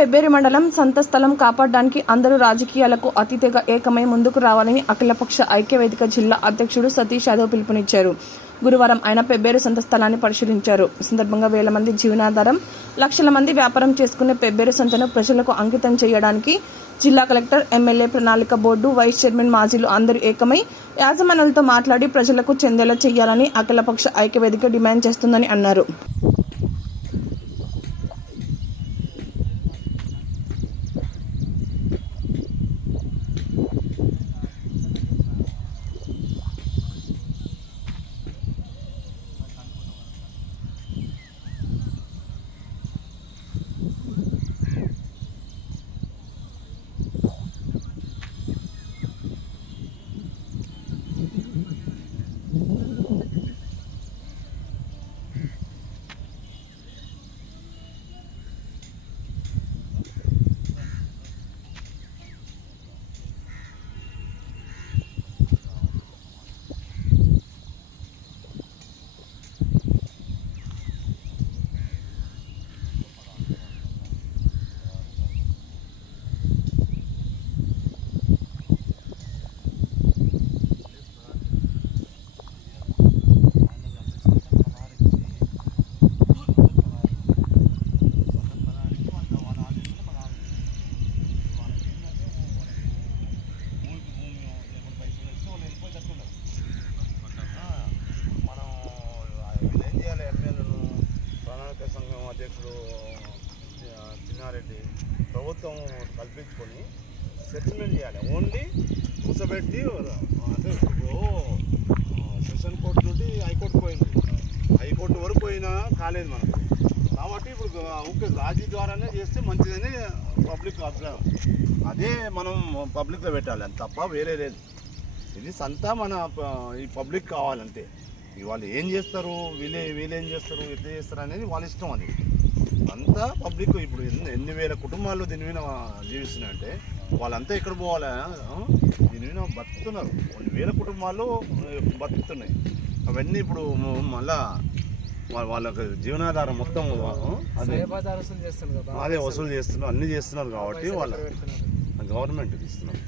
పెబ్బేరు మండలం సంత స్థలం కాపాడడానికి అందరూ రాజకీయాలకు అతీతంగా ఏకమై ముందుకు రావాలని అఖిలపక్ష ఐక్యవేదిక జిల్లా అధ్యక్షుడు సతీష్ యాదవ్ పిలుపునిచ్చారు. గురువారం ఆయన పెబ్బేరు సంత స్థలాన్ని పరిశీలించారు. ఈ సందర్భంగా వేల మంది జీవనాధారం, లక్షల మంది వ్యాపారం చేసుకునే పెబ్బేరు సంతను ప్రజలకు అంకితం చేయడానికి జిల్లా కలెక్టర్, ఎమ్మెల్యే, ప్రణాళిక బోర్డు వైస్ చైర్మన్, మాజీలు అందరూ ఏకమై యాజమాన్యాలతో మాట్లాడి ప్రజలకు చెందేలా చేయాలని అఖిలపక్ష ఐక్యవేదిక డిమాండ్ చేస్తుందని అన్నారు. సంఘం అధ్యక్షుడు చిన్నారెడ్డి ప్రభుత్వం కల్పించుకొని సెటిల్మెంట్ చేయాలి. ఓన్లీ కూర్చోబెట్టి అంటే ఇప్పుడు సెషన్ కోర్టు నుండి హైకోర్టు పోయింది, హైకోర్టు వరకు పోయినా కాలేదు మనకు. కాబట్టి ఇప్పుడు ఓకే రాజీ ద్వారానే చేస్తే మంచిదని పబ్లిక్ అభిప్రాయం. అదే మనం పబ్లిక్లో పెట్టాలి, అంత తప్ప వేరే లేదు. ఇది సంత మన ఈ పబ్లిక్ కావాలంతే. వాళ్ళు ఏం చేస్తారు, వీళ్ళేం చేస్తారు, ఎట్లా చేస్తారు అనేది వాళ్ళ ఇష్టం. అది అంతా పబ్లిక్. ఇప్పుడు ఎన్ని వేల కుటుంబాలు దీని మీద జీవిస్తున్నాయంటే వాళ్ళంతా ఎక్కడ పోవాలా, దీని మీద బతుకుతున్నారు. కొన్ని వేల కుటుంబాలు బతుకుతున్నాయి. అవన్నీ ఇప్పుడు మళ్ళా వాళ్ళకి జీవనాధారం మొత్తం అదే వసూలు చేస్తున్నారు, అన్నీ చేస్తున్నారు. కాబట్టి వాళ్ళ గవర్నమెంట్కి ఇస్తున్నారు.